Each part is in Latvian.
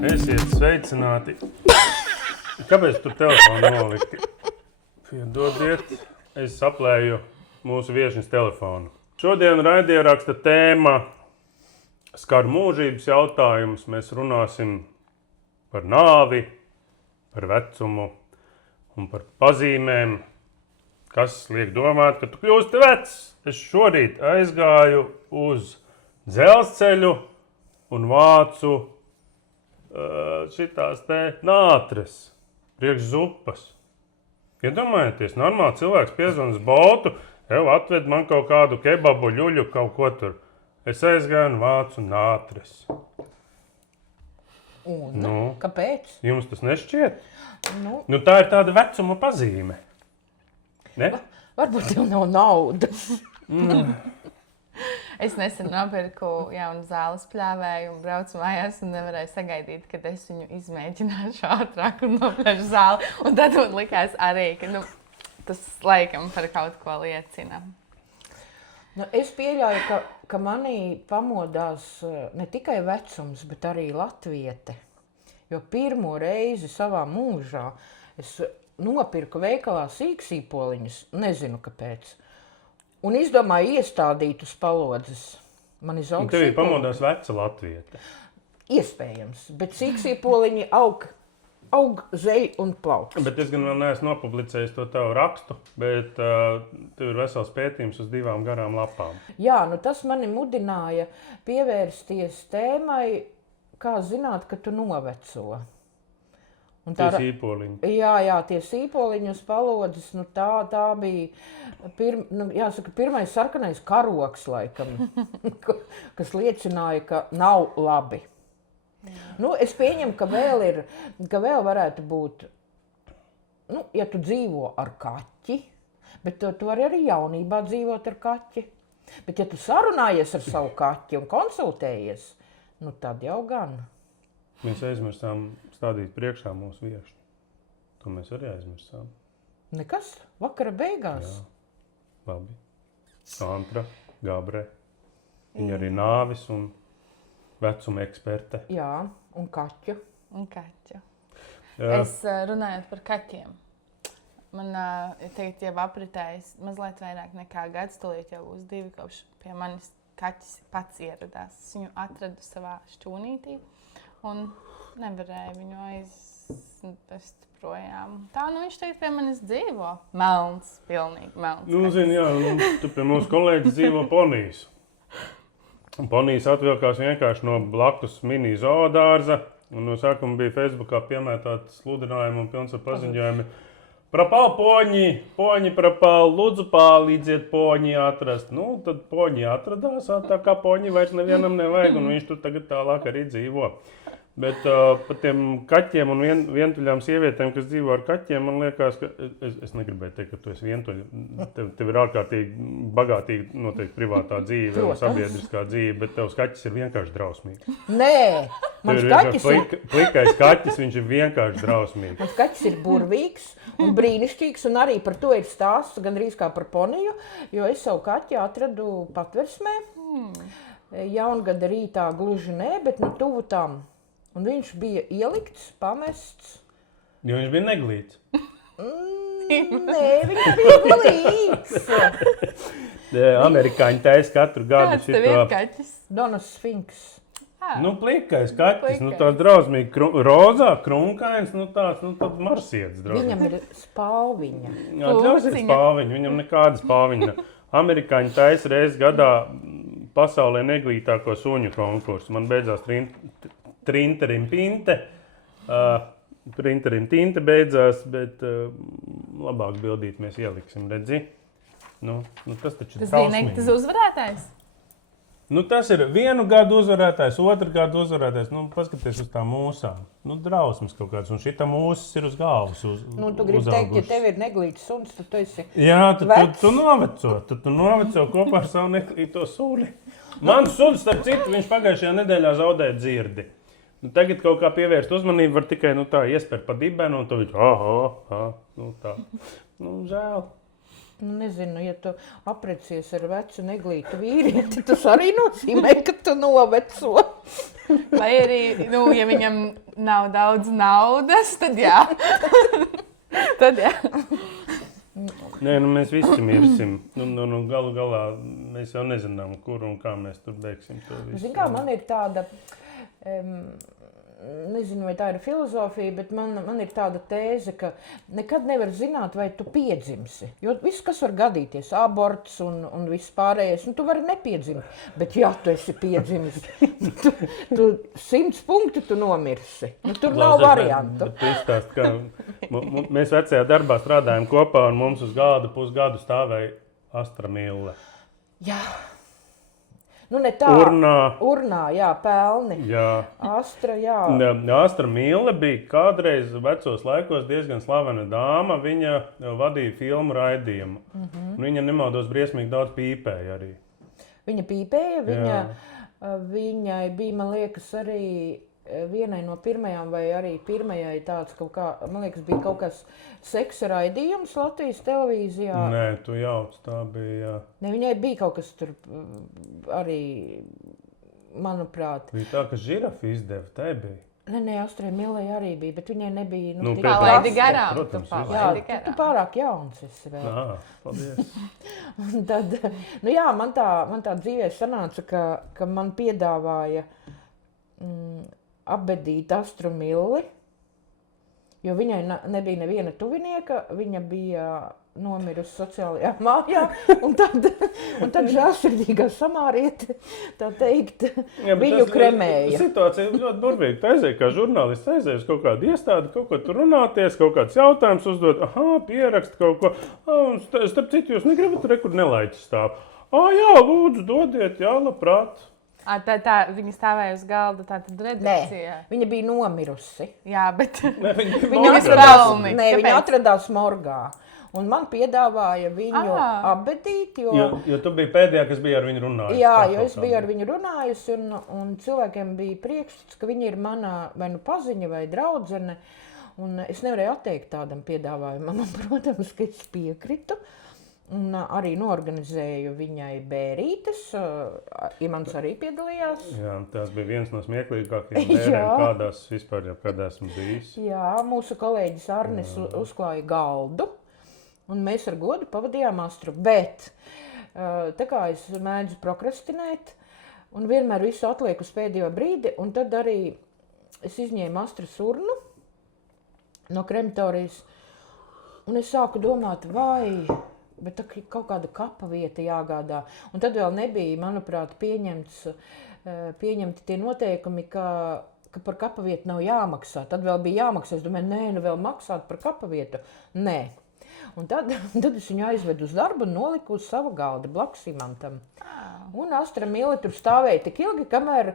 Esiet sveicināti. Kāpēc tu telefonu noliki? Piedodiet, es saplēju mūsu viešņas telefonu. Šodien raidieraksta tēma skar mūžības jautājumus. Mēs runāsim par nāvi, par vecumu un par pazīmēm, kas liek domāt, ka tu kļūsti vecs. Es šorīt aizgāju uz dzelzceļu un vācu šitās te nātres, priekš zupas. Iedomājieties, normāli cilvēks piezvanas Boltu, jau atved man kaut kādu kebabu, ļuļu, kaut ko tur. Es aizgāju un vācu nātres. Un kāpēc? Jums tas nešķiet? Nu tā ir tāda vecuma pazīme. Ne? Varbūt tev nav naudas. Es nesen nopirku jaunu zāles pļāvēju un braucu mājās un nevarēju sagaidīt, kad es viņu izmēģināšu ātrāk un nopļaušu zāli. Un tad man likās arī, ka tas laikam par kaut ko liecina. Es pieļauju, ka manī pamodās ne tikai vecums, bet arī latviete. Jo pirmo reizi savā mūžā es nopirku veikalā sīksīpoliņus, nezinu kāpēc. Un izdomāju iestādīt uz palodzes. Man Un tev pamodās veca latviete. Iespējams, bet sīksīpoliņi aug zeļ un plauk. Bet es gan vēl neesmu nopublicējis to tavu rakstu, bet tev ir vesels pētījums uz 2 garām lapām. Jā, tas mani mudināja pievērsties tēmai, kā zināt, ka tu noveco. Tie sīpoliņi. Jā, tie sīpoliņi uz palodzes, tā bija pirmais sarkanais karoks, laikam, kas liecināja, ka nav labi. Es pieņemu, ka vēl varētu būt, ja tu dzīvo ar kaķi, bet tu vari arī jaunībā dzīvot ar kaķi. Bet ja tu sarunājies ar savu kaķi un konsultējies, tad jau gan. Mēs aizmirsām stādīt priekšā mūsu viešņu. To mēs arī aizmirsām. Nekas, vakara beigās. Jā, labi. Santra, Gabre. Viņa arī nāvis un vecuma eksperte. Jā, un kaķu. Es runājot par kaķiem. Man tagad jau apritējis mazliet vairāk nekā gads, tūlīt jau uz 2 kopš pie manis kaķis pats ieradās. Es viņu atradu savā šķūnītī un nevarēju viņu aizvest projām. Tā viņš tagad pie manis dzīvo. Melns, pilnīgi melns. Zini, jā, tu pie mūsu kolēģis dzīvo ponijs. Ponijs atvilkās vienkārši no blakus mini zoodārza. Un no sākuma bija Facebookā piemētāti sludinājumi un pilns ar paziņojumi. Propal poņi propal, lūdzu palīdziet poņi atrast. Tad poņi atradās, tā kā poņi vairs nevienam nevajag, un viņš tur tagad tālāk arī dzīvo. Bet par tiem kaķiem un vientuļām sievietēm, kas dzīvo ar kaķiem, man liekas, ka es negribēju teikt, ka tu esi vientuļa. Tev ir ārkārtīgi bagātīga noteikti privātā dzīve un sabiedriskā dzīve, bet tavs kaķis ir vienkārši drausmīgs. Nē, mans kaķis ir... Plikais kaķis, viņš ir vienkārši drausmīgs. Mans kaķis ir burvīgs un brīnišķīgs, un arī par to ir stāsts gandrīz kā par poniju, jo es savu kaķi atradu Patversmē. Jaungada rītā gluži nē, bet tuvu tam. Un viņš bija ielikts, pamests. Jo viņš bija neglīts. Nē, viņš bija glīts. Amerikāņi taisa katru gadu Kāds tev ir kaķis? Donas Sfinks. Plikais kaķis, tāds drausmīgi rozā, krunkains, tāds marsietis drausmīgi. Viņam ir spalviņa. Atļausies spalviņu, viņam nekāda spalviņa. Amerikāņi taisa reiz gadā pasaulē neglītāko suņu konkursu. Man beidzās Trinterim pinte. Printerim tinte beidzās, bet labāk bildīt mēs ieliksim, redzi. Tas taču ir trausmīgi. Tas uzvarētājs? Tas ir 1 gadu uzvarētājs, 2 gadu uzvarētājs. Paskaties uz tām mūsām. Drausmas kaut kāds. Un šita mūsas ir uz galvas Tu gribi teikt, ja tev ir neglīts suns, tad tu esi Jā, tu noveco. Tu noveco kopā ar savu neglīto suni. Mans suns, starp citu, viņš pagājušajā nedēļā zaudēja dzirdi. Tagad kaut kā pievērst uzmanību var tikai tā iespērt pa dibenu, un tu viņš tā. Žēl. Nu, nezinu, ja tu aprecies ar vecu neglītu vīrieti, tas arī nozīmē, ka tu noveco. Vai arī, ja viņam nav daudz naudas, tad jā. Tad jā. Nē, mēs visi mirsim. Galu galā mēs jau nezinām, kur un kā mēs tur beigsim to visu. Zini kā, man ir tāda... Nezinu, vai tā ir filozofija, bet man ir tāda tēze, ka nekad nevar zināt, vai tu piedzimsi. Jo viss, kas var gadīties, aborts un viss pārējais, tu vari nepiedzimt. Bet ja tu esi piedzimis, tu 100 punktu tu nomirsi. Tur nav variantu. Tu izstāst, ka mēs vecajā darbā strādājam kopā un mums uz galda pusgadu stāvēja Astra Mille. Jā. Nu, ne tā. Urnā, jā, pelni. Jā. Astra, jā. Astra Mille bija kādreiz vecos laikos diezgan slavena dāma. Viņa vadīja filmu raidījumu. Viņa nemaldos briesmīgi daudz pīpēja arī. Viņa pīpēja, viņai bija, man liekas, arī vienai no pirmajām vai arī pirmajai tāds kaut kā, man liekas, bija kaut kas seksa raidījums Latvijas televīzijā. Nē, tu jauc, tā bija. Ne, viņai bija kaut kas tur arī, manuprāt. Bija tā, ka žirafi izdeva, te bija. Nē, Astrai Millei arī bija, bet viņai nebija... Nu, palaidi garām. Protams, jā, tu pārāk jauns esi vēl. Paldies. Tad, man tā dzīvē sanāca, ka man piedāvāja apbedīt Astru Milli, jo viņai nebija neviena tuvinieka, viņa bija nomirusi sociālajā mājā, un tad žēlsirdīgā samāriete, tā teikt, viņu kremēja. Situācija ļoti burvīga. Tu aizēji kā žurnālists, aizēji uz kaut kādu iestādi, kaut ko tur runāties, kaut kāds jautājums uzdot, pierakst kaut ko, un starp citu jūs negribat rekur nelaiķis stāv. Jā, lūdzu, dodiet, jā, labprāt. Viņa stāvēja uz galda, tā tad redakcijā. Nē, viņa bija nomirusi. Jā, bet viņa atradās morgā. Un man piedāvāja viņu apbedīt, jo tu biji pēdējā, kas bija ar viņu runājusi. Jā, jo es biju ar viņu runājusi, un cilvēkiem bija priekšstats, ka viņa ir mana vai nu paziņa vai draudzene. Un es nevarēju atteikt tādam piedāvājumam. Protams, ka es piekritu. Un arī norganizēju viņai bērītes. Imants arī piedalījās. Jā, tās bija viens no smieklīgākajiem bēriem, kādās vispār jau kādā esmu bijis. Jā, mūsu kolēģis Arnis uzklāja galdu. Un mēs ar godu pavadījām Astru. Bet tā kā es mēdzu prokrastinēt un vienmēr visu atlieku uz pēdējo brīdi, un tad arī es izņēmu Astras urnu no krematorijas. Un es sāku domāt, bet tā kaut kāda kapa vieta jāgādā. Un tad vēl nebija, manuprāt, pieņemti tie noteikumi, ka par kapa vietu nav jāmaksā. Tad vēl bija jāmaksā. Es domāju, vēl maksāt par kapa vietu. Nē. Un tad es viņu aizvedu uz darbu un noliku uz savu galda blakus Imantam. Un Astra Mille tur stāvēja tik ilgi, kamēr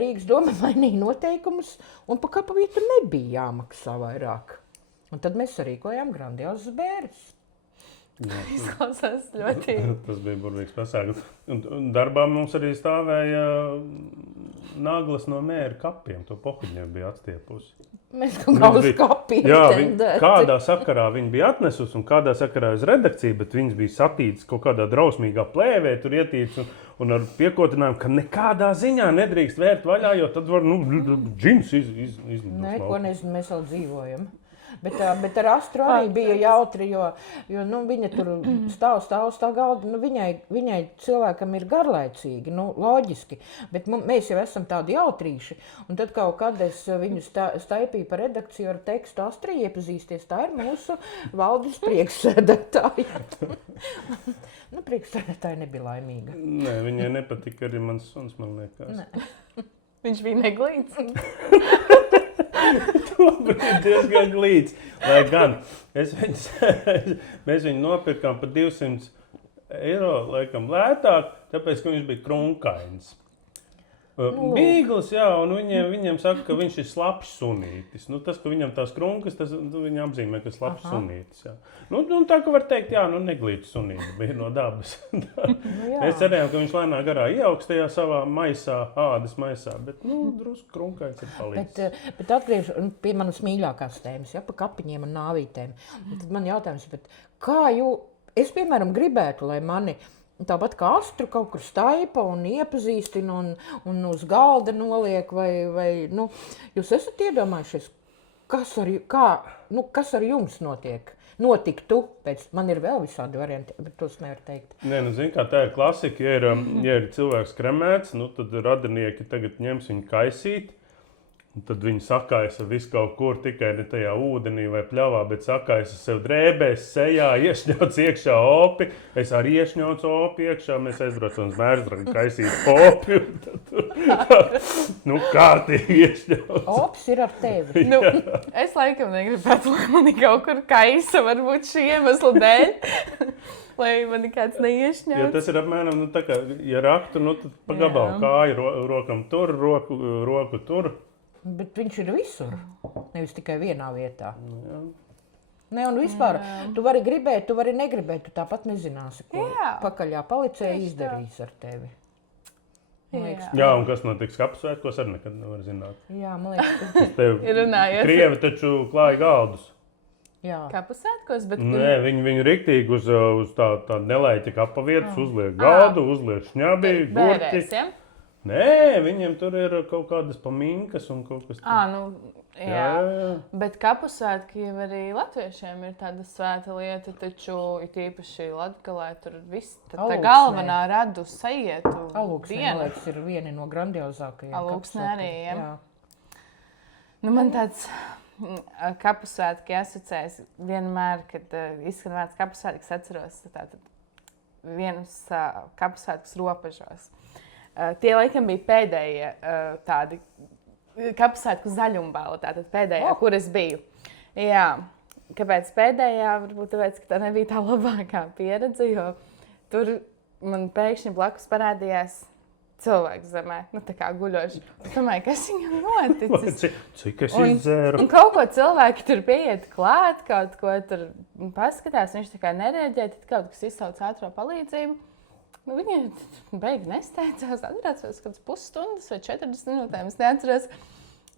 Rīgas doma mainīja noteikumus, un par kapa vietu nebija jāmaksā vairāk. Un tad mēs sarīkojām grandiozas bēres. Izklausās ļoti. Tas bija burvīgs pasākums. Un darbā mums arī stāvēja naglas no mēra kapiem. To pohuģņiem bija atstiepusi. Mēs kaut kā uz kapiem tendēti. Kādā sakarā viņi bija atnesusi un kādā sakarā uz redakciju, bet viņas bija satītas kaut kādā drausmīgā plēvē, tur ietīts un ar piekotinājumu, ka nekādā ziņā nedrīkst vērt vaļā, jo tad var, džins izlidos. Nē, ko nezinu, mēs vēl dzīvojam. Bet ar Astru arī bija jautri, jo viņa tur stāv galda. Viņai cilvēkam ir garlaicīgi, loģiski, bet mēs jau esam tādi jautrīši. Un tad kaut kad es viņu staipīju par redakciju ar tekstu Astri iepazīsties. Tā ir mūsu valdes priekšsēdētāja. Priekšsēdētāja nebija laimīga. Nē, viņai nepatika arī mans suns, man liekas. Nē. Viņš bija neglīts. Tobrīd diezgan glīts. Lai gan mēs viņu nopirkām par 200 eiro, laikam lētāk, tāpēc, ka viņš bija krunkains. Bīglis, jā, un viņiem saka, ka viņš ir slapjš sunītis. Nu, tas, ka viņam tās krunkas, tas viņa apzīmē, ka slapjš sunītis. Jā. Nu, tā, ka var teikt, jā, neglīts sunītis bija no dabas. Mēs cerējām, ka viņš lēnā garā ieaugs tajā savā maisā, ādas maisā, bet, drusku krunkains ir palīdzis. Bet atgriežos pie manas mīļākās tēmas, ja, pa kapiņiem un nāvītēm. Tad man jautājums, bet kā es, piemēram, gribētu, lai mani tāpat kā astru kaut kur staipa un iepazīstina un uz galda noliek, vai jūs esat iedomājušies, kas ar jums notiktu, man ir vēl visādi varianti, bet tos nevar teikt. Nē, zini, kā tā ir klasika, ja ir cilvēks kremēts, tad radinieki tagad ņems viņu kaisīt. Tad viņi sakaisa visu kaut kur, tikai ne tajā ūdenī vai pļavā, bet sakaisa sev drēbēs, sejā, iešņauts iekšā opi. Es arī iešņaucu opi iekšā, mēs aizbraucam uz Mērzdragi kaisīt opi. Kārtīgi iešņauts. Ops ir ar tevi. Es laikam negribētu, lai mani kaut kur kaisa, varbūt šī iemesla dēļ. Lai mani kāds neiešņauts. Ja tas ir apmēram, tā kā, ja raktu, tad pa gabalu kāju rokam tur, roku tur. Bet viņš ir visur, nevis tikai vienā vietā. Ne, un vispār, tu vari gribēt, tu vari negribēt, tu tāpat nezināsi, ko pakaļā palicēja izdarīs ar tevi. Jā, un kas notiks kapsvētkos, arī nekad nevar zināt. Jā, man liekas, ka runājies. Krievi taču klāja galdus. Kapsvētkos, bet... Nē, viņi riktīgi uz tā nelaiķa kapavietas uzliek galdu, uzliek šņabī, gurķi. Bērēs, Nē, viņiem tur ir kaut kādas paminkas un kaut kas tāds. Jā. Bet kapusvētki jau arī latviešiem ir tāda svēta lieta, taču it īpaši Latgalē tur viss, tā galvenā radu sajietu diena. Alūksne, man liekas, ir vieni no grandiozākajiem. Alūksne arī, jā. Man tāds kapusvētki asociēs vienmēr, kad izskan vārds kapusvētki, atceros vienus kapusvētkus Ropažos. Tie laikam bija pēdējie tādi kapusvētku zaļumbāli, tātad pēdējā, kur es biju. Jā, kāpēc pēdējā? Varbūt tāpēc, ka tā nebija tā labākā pieredze, jo tur man pēkšņi blakus parādījās cilvēks zemē, tā kā guļoši. Es domāju, kas viņam noticis? Cik es izdzēru? Un kaut ko cilvēki tur pieiet klāt, kaut ko tur paskatās, viņš tā kā nereaģē, tad kaut kas izsauc ātro palīdzību. Viņi beigi nesteidzās, atbraucās kāds pusstundas vai 40 minūtēm, es neatceros.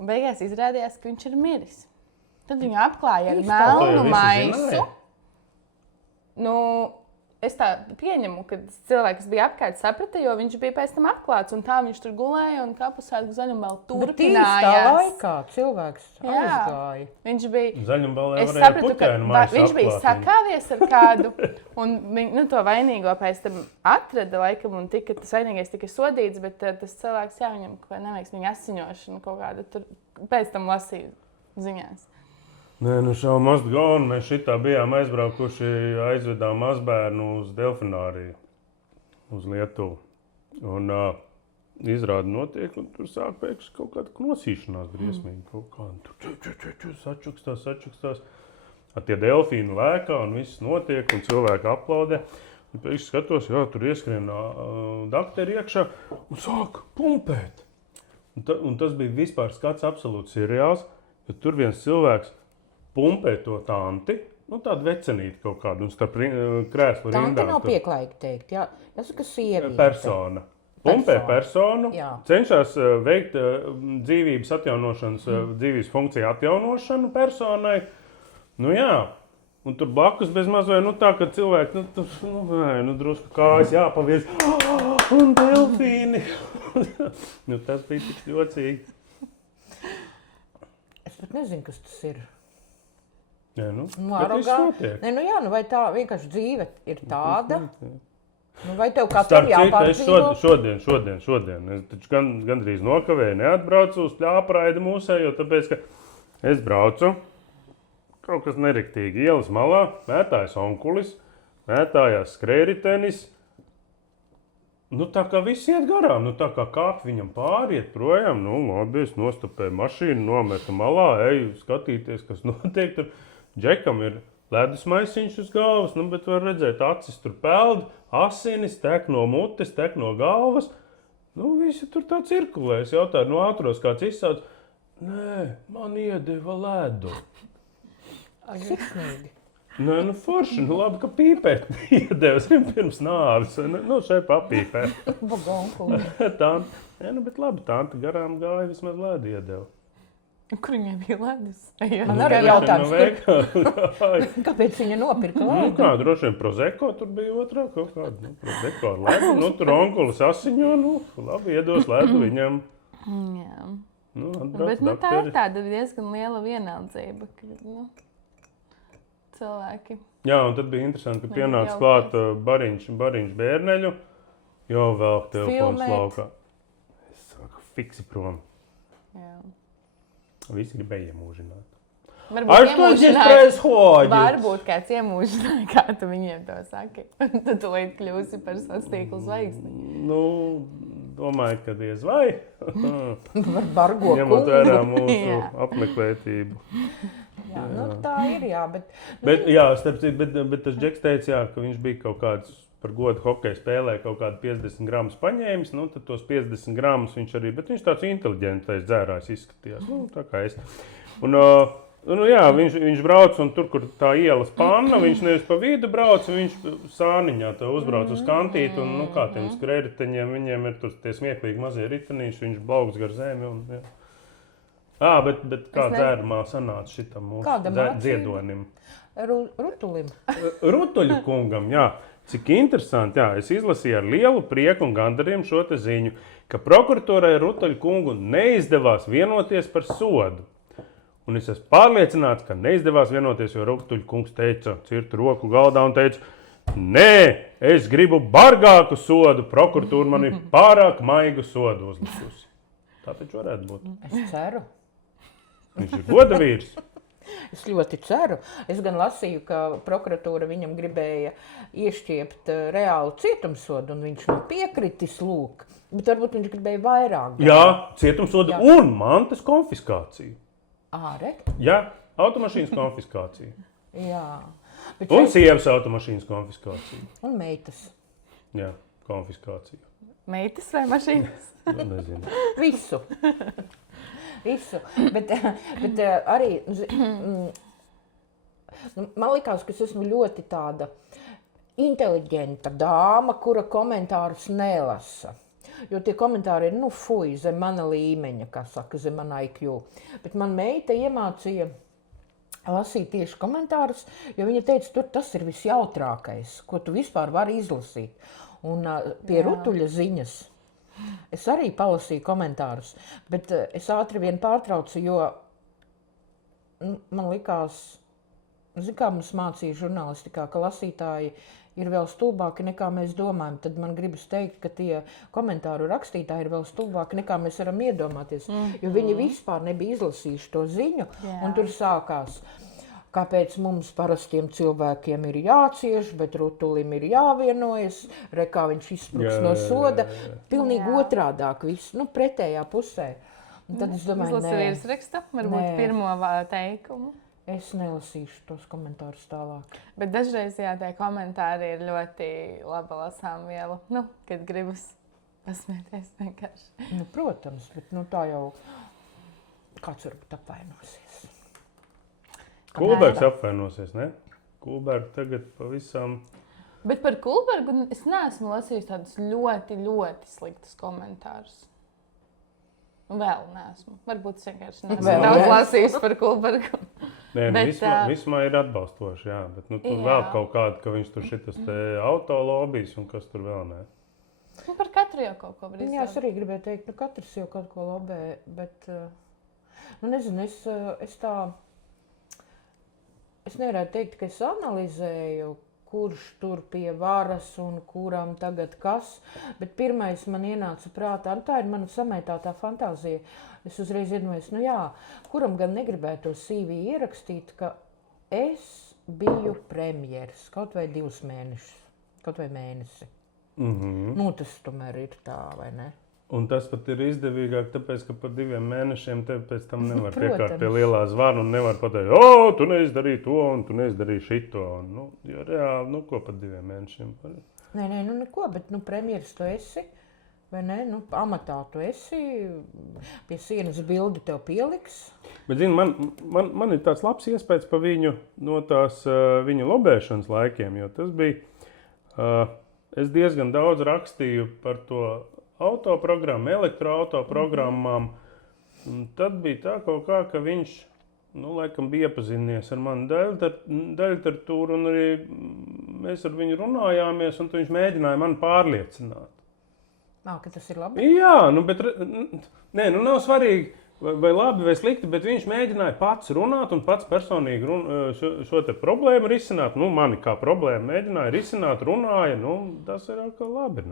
Beigās izrādījās, ka viņš ir miris. Tad viņu apklāja ar melnu maisu. Es tā pieņemu, ka cilvēki, kas bija apkārt, saprata, jo viņš bija pēc tam apklāts, un tā viņš tur gulēja, un kapusvētku zaļumbāli turpinājās. Bet tā laikā cilvēks aizgāja. Viņš bija... Zaļumbālē varēja puķēnu maisu apklāt. Viņš bija sakāvies ar kādu, un to vainīgo pēc tam atrada laikam, un tas vainīgais tika sodīts, bet tas cilvēks, viņam neveiksmīgi asiņošana kaut kāda tur pēc tam lasīja ziņās. Nē, šau must go, un mēs šitā bijām aizbraukuši, aizvedām mazbērnu uz delfināriju, uz Lietuvu. Un izrāda notiek, un tur sāk pēkšņi kaut kāda knosīšanās briesmīgi. Kaut kā, tur sačukstās. Tie delfīni lēkā, un viss notiek, un cilvēki aplaudē. Un pēkšņi skatos, tur ieskrien dakteri iekšā, un sāk pumpēt. Un tas bija vispār skats absolūti seriāls, jo tur viens cilvēks pumpē to tanti, tādu vecenīti kaut kādu, un starp krēslu rindā. Tanti nav pieklājīgi teikt, jā. Jāsaka sieviete. Persona. Pumpē personu, cenšas veikt dzīvības atjaunošanas, dzīvības funkciju atjaunošanu personai. Un tur blakus bez mazvai, tā, ka cilvēki, drusku kājas jāpavirz. Un delfīni. Tas bija tik jocīgi. Es pat nezinu, kas tas ir. Jā, vai tā vienkārši dzīve ir tāda? Vai tev katram jāpārdzīvo? Šodien. Es taču gandrīz nokavēju, neatbraucu uz pļāpraidi mūsējo, tāpēc, ka es braucu, kaut kas neriktīgi ielas malā, mētājas onkulis, mētājās skrējritenis. Tā kā viss iet garām, tā kā kāp viņam pāri, iet projām, labi, es nostapēju mašīnu, nometu malā, eju skatīties, kas notiek tur. Džekam ir ledus maisiņš uz galvas, bet var redzēt, acis tur peld, asinis tek no mutes, tek no galvas. Nu, visi tur tā cirkulē. Es jautāju, nu, ātros kāds izsauc. Nē, man iedeva ledu. Sirsnīgi. Nē, nu, forši, nu, labi, ka pīpēt iedevis pirms nāves. Nu, šeit papīpē. Bogonkuli. Nē, nu, bet labi, tante garām gāja, vismaz ledu iedeva. Kur viņai bija ledus? Man arī Nu, jautājums, no veikala. kāpēc viņa nopirka Nu, ledu? kā, droši vien Prozeko tur bija otrā kaut kāda. Nu, Prozeko ar ledu. Nu, tur onkulis asiņo, nu, labi, iedos ledu viņam. Jā. Nu, atbrauc Bet nu, tā ir doktori. tāda diezgan liela vienaldzība, ka nu, cilvēki. Jā, un tad bija interesanti, ka Vai pienāca jau klāt Bariņš bērneļu, jau vēl telefons Filmēt. laukā. Es saku, fiksi prom. Jā. Visi gribēja iemūžināt. Varbūt iemūžināja- hoģis. Varbūt kāds iemūžināja, kā tu viņiem to saki. Tad tu līdz kļūsi par sociālo tīklu zvaigzni. Nu, domāju, ka diez vai. Var bargo Ņemot kungu. vērā mūsu Jā. apmeklētību. Jā, nu, tā ir, jā, bet... Bet, jā, starp citu, bet tas Džeks teica, jā, ka viņš bija kaut kāds par godu hokeja spēlē kaut kādu 50 gramus paņēmis, nu, tad tos 50 gramus viņš arī, bet viņš tāds inteliģentais dzērājs izskatījās, nu, tā kā es. Un, nu, jā, viņš brauc un tur, kur tā ielas panna, viņš nevis pa vidu brauc, viņš sāniņā tā uzbrauc uz kantīti un, nu, kā tiem skrējriteņiem, viņiem ir tur tie smieklīgi mazie ritenīši, viņš blauks gar zemi un, jā. Bet kā dzērumā sanāca šitam mūsu Kāda mācība? dziedonim? Rutulim. Rutuļu kungam, jā. Cik interesanti, jā, es izlasīju ar lielu prieku un gandarījumu šo te ziņu, ka prokuratūrai Rutuļu kungu neizdevās vienoties par sodu. Un es esmu pārliecināts, ka neizdevās vienoties, jo Rutuļu kungs teica, cirta roku galdā un teica, nē, es gribu bargāku sodu, prokuratūra man ir pārāk maigu sodu uzlikusi. Tā taču varētu būt. Es ceru. Viņš ir goda vīrs. Es ļoti ceru. Es gan lasīju, ka prokuratūra viņam gribēja iešķiept reālu cietumsodu, un viņš piekritis lūk. Bet varbūt viņš gribēja vairāk. Jā, cietumsodu un mantas konfiskāciju. Āre? Jā, automašīnas konfiskācija. Jā. Bet Un šeit- sievas automašīnas konfiskācija. un meitas. Jā, konfiskācija. Meitas vai mašīnas? Nu, nezinu. Visu. Visu. Bet arī man likās, ka es esmu ļoti tāda inteliģenta dāma, kura komentārus nelasa. Jo tie komentāri ir, fuj, zem mana līmeņa, kā saka, zem mana IQ. Bet man meita iemācīja lasīt tieši komentārus, jo viņa teica, tur tas ir visjautrākais, ko tu vispār vari izlasīt. Un pie Rutuļa ziņas es arī palasīju komentārus, bet es ātri vien pārtraucu, jo man likās, kā mums mācīja žurnālistikā, ka lasītāji ir vēl stulbāki nekā mēs domājam. Tad man gribas teikt, ka tie komentāru rakstītāji ir vēl stulbāki nekā mēs varam iedomāties. Jo viņi vispār nebija izlasījuši to ziņu, un tur sākās. Kāpēc mums parastiem cilvēkiem ir jācieš, bet Rutulim ir jāvienojas, kā viņš izspruks no soda. Pilnīgi otrādāk viss, pretējā pusē. Un tad es domāju, Izlasi virsrakstu, varbūt pirmo teikumu. Es nelasīšu tos komentārus tālāk. Bet dažreiz jā, tie komentāri ir ļoti laba lasām viela. Kad gribas pasmieties vienkārši. Protams, bet tā jau kāds varbūt apvainosies. Kulbergs apvainosies, ne? Kulbergs tagad pavisam... Bet par Kulbergu es neesmu lasījis tādus ļoti, ļoti sliktus komentārus. Vēl neesmu. Varbūt es vienkārši neesmu daudz lasījis par Kulbergu. Nē, Bet, vismā ir atbalstoši, jā. Bet tur vēl kaut kāda, ka viņš tur šitas te autolobijas un kas tur vēl ne. Par katru jau kaut ko var izdarīt. Jā, es arī gribēju teikt, katrs jau kaut ko lobē, bet, nezinu, es tā... Es nevarētu teikt, ka es analizēju, kurš tur pie varas un kuram tagad kas, bet pirmais man ienāca prātā, tā ir mana samaitātā fantāzija. Es uzreiz iedomājos, kuram gan negribētu to CV ierakstīt, ka es biju premjeras kaut vai 2 mēnešus, kaut vai mēnesi. Tas tomēr ir tā, vai ne? Un tas pat ir izdevīgāk, tāpēc, ka par 2 mēnešiem tev pēc tam nevar piekārt pie lielā zvana un nevar pateikt, tu neizdarīji to un tu neizdarīji šito. Jo reāli, ko par 2 mēnešiem? Nē, neko, bet premjeras tu esi, vai ne? Nu, amatā tu esi, pie sienas bildi tev pieliks. Bet, zini, man ir tāds labs iespējas par viņu no tās viņa lobēšanas laikiem, jo tas bija, es diezgan daudz rakstīju par to autoprogrammu, elektroautoprogrammām. Tad bija tā kaut kā, ka viņš, laikam bija iepazinies ar manu daļliteratūru, un arī mēs ar viņu runājāmies, un viņš mēģināja mani pārliecināt. Ka tas ir labi? Jā, bet nav svarīgi, vai labi vai slikti, bet viņš mēģināja pats runāt un pats personīgi šo te problēmu risināt. Mani kā problēmu mēģināja risināt, runāja, tas ir atkal labi.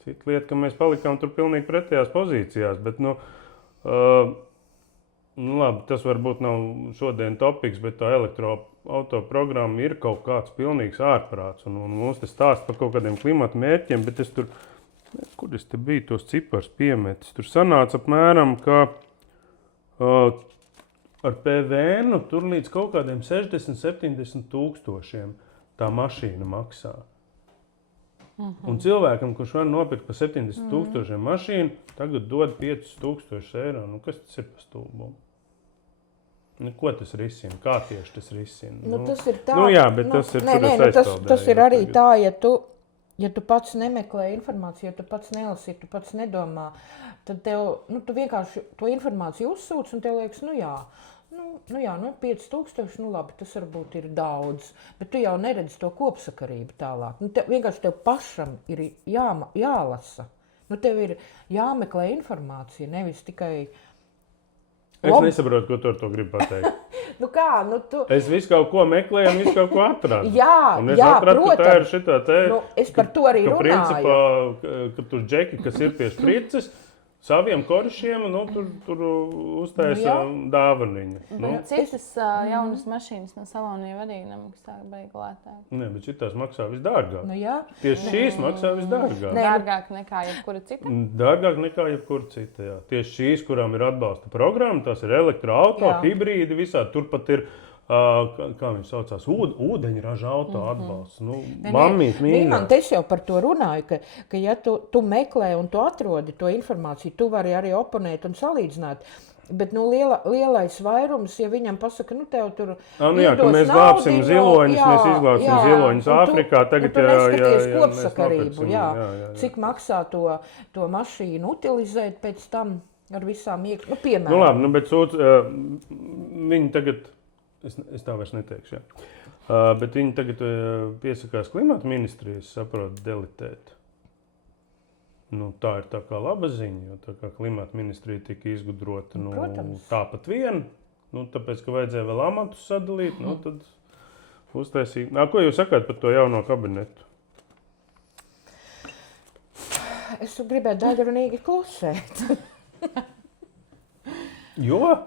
Cita lieta, ka mēs palikām tur pilnīgi pretējās pozīcijās, bet, labi, tas varbūt nav šodien topiks, bet tā elektroautoprogramma ir kaut kāds pilnīgs ārprāts, un mums te stāst par kaut kādiem klimata mērķiem, bet es tur, kur es te biju tos ciparus piemetis, tur sanāca apmēram, ka ar PVN tur līdz kaut kādiem 60-70 tūkstošiem tā mašīna maksā. Un cilvēkam, kurš var nopirkt par 70 tūkstošiem mašīnu, tagad dod 5000 eiro. Kas tas ir par stulbumu? Ko tas risina? Kā tieši tas risina? Tas ir tā. Jā, bet tas ir tas ir arī tā, ja tu pats nemeklē informāciju, ja tu pats nelasī, tu pats nedomā, tad tev, tu vienkārši to informāciju uzsūc un tev liekas, 5000, labi, tas varbūt ir daudz, bet tu jau neredzi to kopsakarību tālāk. Vienkārši tev pašam ir jālasa. Tev ir jāmeklē informācija, nevis tikai... Es nesaprotu, ko tu ar to gribi pateikt. Es visu kaut ko meklēju un visu kaut ko atradu. Un es atradu, ka tā ir šitā te... es par to arī runāju. Principā, ka tur džeki, kas ir pie šprices, saviem korišiem, tur uztaisa dāvaniņu. Citas jaunas mašīnas no saloniem arī nemaksā baigi lētāk. Nē, bet šitās maksā visdārgāk. Jā. Tieši šīs maksā visdārgāk. Dārgāk nekā jebkura cita? Dārgāk nekā jebkura cita, jā. Tieši šīs, kurām ir atbalsta programma, tās ir elektroauto, hibrīdi, visādi. Tur pat ir, kā viņš saucās, ūdeņraža auto atbalsts. Mammīt mīļā. Es jau par to runāju, ka ja tu meklē un tu atrodi to informāciju, tu vari arī oponēt un salīdzināt. Bet lielais vairums, ja viņam pasaka, tev tur ka mēs glābsim ziloņus, mēs izglābsim ziloņus Āfrikā. Tagad tu neskaties kopsakarību, cik maksā to mašīnu utilizēt pēc tam ar visām piemēram. Labi, bet viņi tagad, es tā vairs neteikšu, bet viņi tagad piesakās klimata ministrijas, saprot, delitēt. Tā ir tā kā laba ziņa, jo tā kā klimata ministrija tika izgudrota tāpat vien, tāpēc, ka vajadzēja vēl amatus sadalīt, tad uztaisīt. Ko jūs sakāt par to jauno kabinetu? Es gribētu daļrunīgi klusēt. Jo?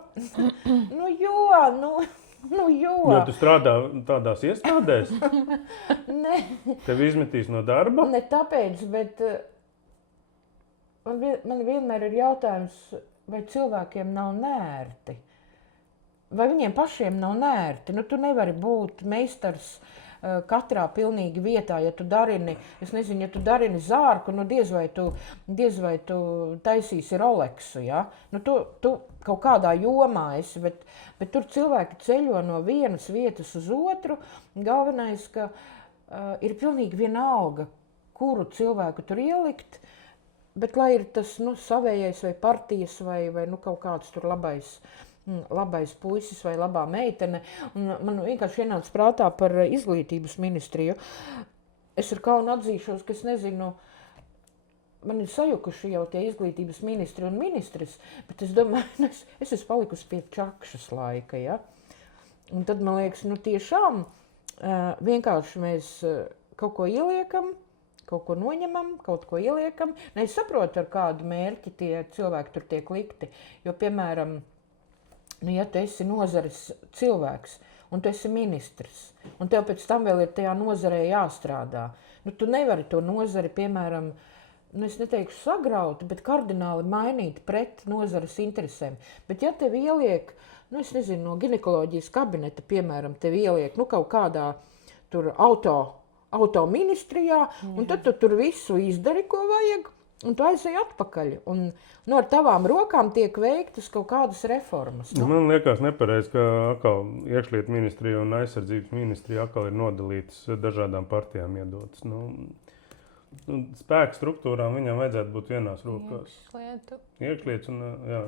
Jo tu strādā tādās iestādēs? Nē. Tev izmetīs no darba? Ne tāpēc, bet... Man vienmēr ir jautājums, vai cilvēkiem nav nērti. Vai viņiem pašiem nav nērti? Tu nevari būt meistars katrā pilnīgi vietā, ja tu darini, ja tu darini zārku, diez vai tu taisīsi Rolexu, ja? Tu kaut kādā jomā esi, bet tur cilvēki ceļo no vienas vietas uz otru. Galvenais, ka ir pilnīgi vienalga, kuru cilvēku tur ielikt, bet lai ir tas savējais vai partijas vai kaut kāds tur labais puisis vai labā meitene. Un man vienkārši ienāca prātā par izglītības ministriju. Es ar kaunu atzīšos, ka es nezinu, man ir sajukuši jau tie izglītības ministri un ministres, bet es domāju, es esmu palikusi pie Čakšas laika, ja? Un tad man liekas, tiešām vienkārši mēs kaut ko ieliekam, kaut ko noņemam, kaut ko ieliekam. Es saprotu, ar kādu mērķi tie cilvēki tur tiek likti. Jo, piemēram, ja tu esi nozares cilvēks un tu esi ministrs, un tev pēc tam vēl ir tajā nozarē jāstrādā, tu nevari to nozari, piemēram, es neteikšu sagraut, bet kardināli mainīt pret nozares interesēm. Bet ja tev ieliek, no ginekoloģijas kabineta, piemēram, tev ieliek, kaut kādā tur auto ministrijā, un tad tu tur visu izdari, ko vajag, un tu aizej atpakaļ. Un no ar tavām rokām tiek veiktas kaut kādas reformas. Man liekas nepareizi, ka atkal iekšlietu ministrija un aizsardzības ministrija atkal ir nodalītas dažādām partijām iedotas. Spēku struktūrām viņam vajadzētu būt vienās rokās. Iekšlietas un, jā.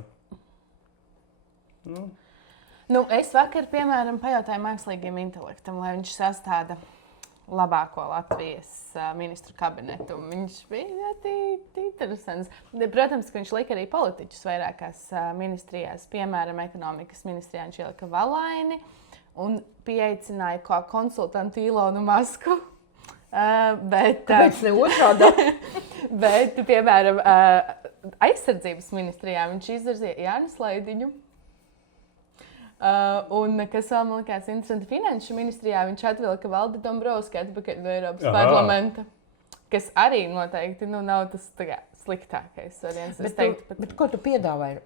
Es vakar, piemēram, pajautāju mākslīgiem intelektam, lai viņš sastāda labāko Latvijas ministru kabinetu. Viņš bija ļoti interesants. Protams, ka viņš lika arī politiķus vairākās ministrijās. Piemēram, ekonomikas ministrijā viņš ielika Valaini un pieaicināja kā konsultantu Ilonu Masku. Kāpēc ne otrādā? Bet, piemēram, aizsardzības ministrijā viņš izvirzīja Jāni Slaidiņu. Un, kas vēl man likās interesanti, finanšu ministrijā viņš atvilka Valdi Dombrovski atpakaļ no Eiropas parlamenta, kas arī noteikti nav tas sliktākais variants. Bet ko tu piedāvāji?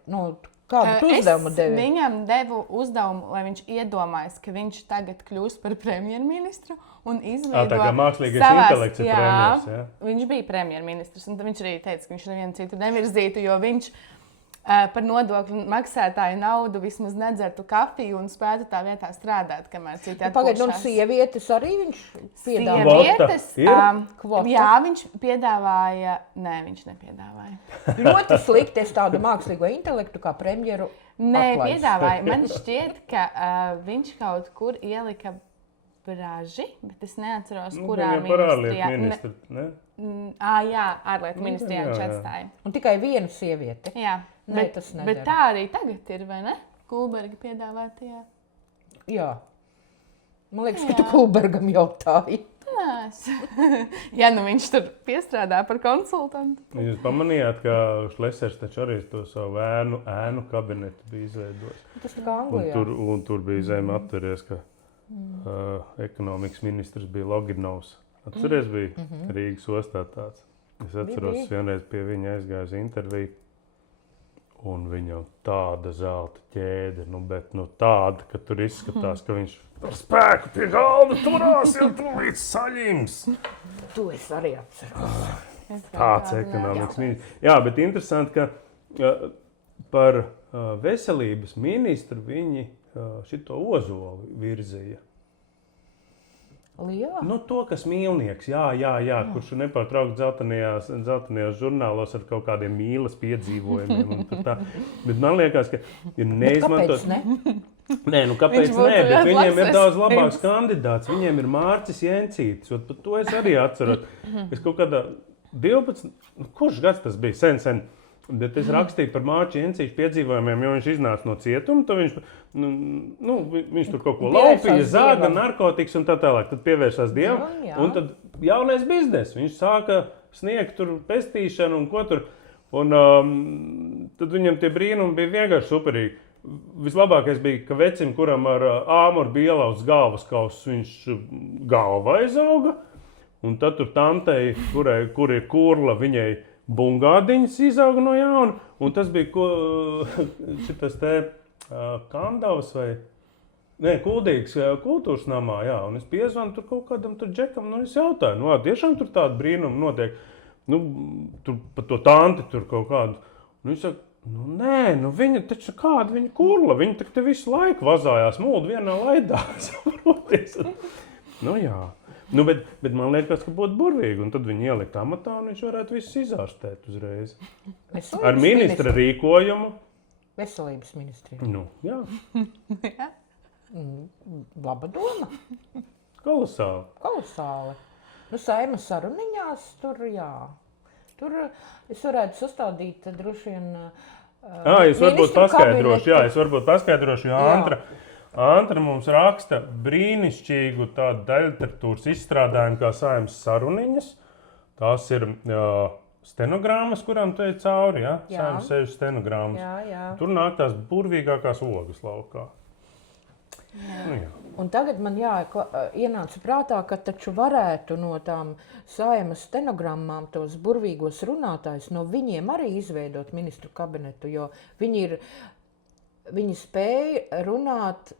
Kādu tu uzdevumu devi? Es viņam devu uzdevumu, lai viņš iedomājas, ka viņš tagad kļūs par premjerministru un izveido tā kā mākslīgais intelekts ir premjers, jā? Viņš bija premjerministrs, un viņš arī teica, ka viņš nevienu citu nevirzītu, jo viņš par nodokļu maksātāju naudu vismaz nedzertu kafiju un spētu tā vietā strādāt, kamēr citi atpūšās. Pagaid, un sievietes arī viņš piedāvāja? Sievietes, Kvota? jā, viņš piedāvāja, nē, viņš nepiedāvāja. Ļoti slikti es tādu mākslīgo intelektu kā premjeru Nē, atlaist. piedāvāja. Man šķiet, ka viņš kaut kur ielika Braži, bet es neatceros, kurā ministrijā. Ministri, ne? Jā, ārlietu ministrijā viņš atstāja. Un tikai viena sieviete. Jā, Nē, tas nedara. Bet tā arī tagad ir, vai ne? Kulberga piedāvātajā. Jā. Man liekas, ka tu Kulbergam jautāji. Jā, viņš tur piestrādā par konsultantu. Jūs pamanījāt, ka Šlesers taču arī to savu ēnu kabinetu bija izveidojis. Tas tā kā Anglijā. Un tur bija zem atveries, ka ekonomikas ministrs bija Loginovs. Atceries, bija Rīgas ostā tāds. Es atceros, vienreiz pie viņa aizgāju uz interviju. Un viņam tāda zelta ķēde, bet tāda, ka tur izskatās, ka viņš ar spēku pie galda turās, jau tūlīt saļims. To es arī atceros. Tāds ekonomikas ministrs. Jā, bet interesanti, ka par veselības ministru viņi šito Ozolu virzīja. Jā. To, kas mīlnieks, jā, kurš nepārtraukti dzeltenajās žurnālos ar kaut kādiem mīlas piedzīvojumiem. Bet man liekas, ka ir neizmantot. Kāpēc ne? Nē, kāpēc ne? Bet viņiem ir daudz labāks kandidāts. Viņiem ir Mārcis Jencītis. Par to es arī atceros. Es kaut kādā 12, kurš gads tas bija? Sen. Bet es rakstīju par Mārķa Jencīša piedzīvojumiem, jo viņš iznāca no cietuma. Viņš tur kaut ko laupīja, zāga, narkotikas un tā tālāk. Tad pievērsās Dievam. Un tad jaunais bizness. Viņš sāka sniegt tur pestīšanu un ko tur. Un tad viņam tie brīnumi bija vienkārši superīgi. Vislabākais bija, ka vecim, kuram ar āmuru bija ielausts galvas kauss, viņš galva aizauga. Un tad tur tantei, kur ir kurla, viņai bungādiņas izauga no jauna, un tas bija šitas te Kandavas vai, Kuldīgas kultūras namā, jā, un es piezvanu tur kaut kādam tur džekam, es jautāju, tiešām tur tāda brīnuma notiek, tur pa to tanti tur kaut kādu, un viņš saka, viņa taču kāda viņa kurla, viņa te visu laiku vazājās muldu vienā laidā, saproties, jā. Bet man liekas, ka būtu burvīgi, un tad viņi ielikt amatā, un viņš varētu visus izārstēt uzreiz. Ar ministra rīkojumu. Veselības ministrija. Jā. Laba doma. Kolosāli. Saimas saruniņās tur, jā. Tur es varētu sastādīt droši vien es varbūt paskaidrošu, jo Antra mums raksta brīnišķīgu tādu daļliteratūras izstrādājumu kā Saimas saruniņas. Tās ir stenogrammas, kurām tu ej cauri, ja? Saimas sēžu stenogrammas. Jā. Tur nāk tās burvīgākās ogas laukā. Un tagad man ienāca prātā, ka taču varētu no tām Saimas stenogrammām tos burvīgos runātājus, no viņiem arī izveidot ministru kabinetu, jo viņi spēja runāt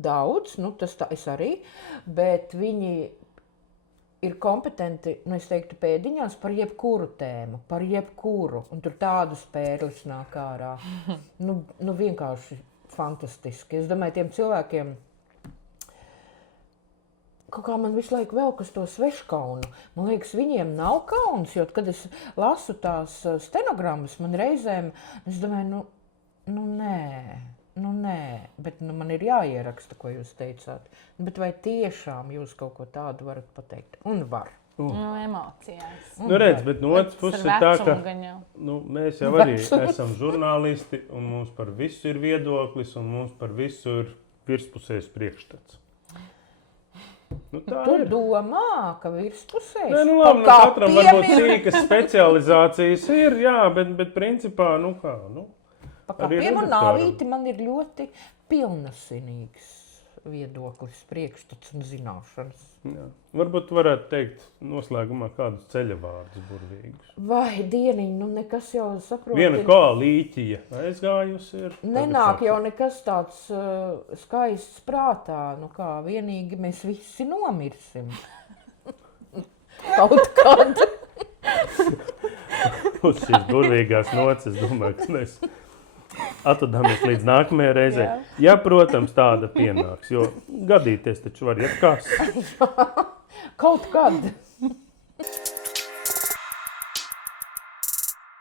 daudz, tas tā es arī, bet viņi ir kompetenti, nu es teiktu, pēdiņās par jebkuru tēmu, par jebkuru. Un tur tādas pērles nāk ārā. Nu vienkārši fantastiski. Es domāju, tiem cilvēkiem kaut kā man visu laiku vēl kas to sveškaunu. Man liekas, viņiem nav kauns, jo, kad es lasu tās stenogrammas, man reizēm, es domāju, nu nē, bet man ir jāieraksta, ko jūs teicāt. Bet vai tiešām jūs kaut ko tādu varat pateikt? Un var. Emocijās. Redz, bet no otras puses ir tā, ka mēs jau arī esam žurnālisti, un mums par visu ir viedoklis, un mums par visu ir virspusējs priekšstats. Tu domā, ka virspusējs? Nē, labi, katram varbūt cīkas specializācijas ir, jā, bet principā, Piemēram, Nāvīti man ir ļoti pilnasinīgs viedoklis, priekšstats un zināšanas. Jā. Varbūt varētu teikt noslēgumā kādus ceļavārdus burvīgus. Vai dieniņ, nekas jau saprot. Viena koalīķija aizgājusi ir. Nenāk jau nekas tāds skaists prātā. Kā vienīgi mēs visi nomirsim. Kaut kad. Uz šīs burvīgās nots, es domāju, ka mēs atradāmies līdz nākamajai reizei. Ja, protams, tāda pienāks, jo gadīties taču var jebkas. Kaut kad.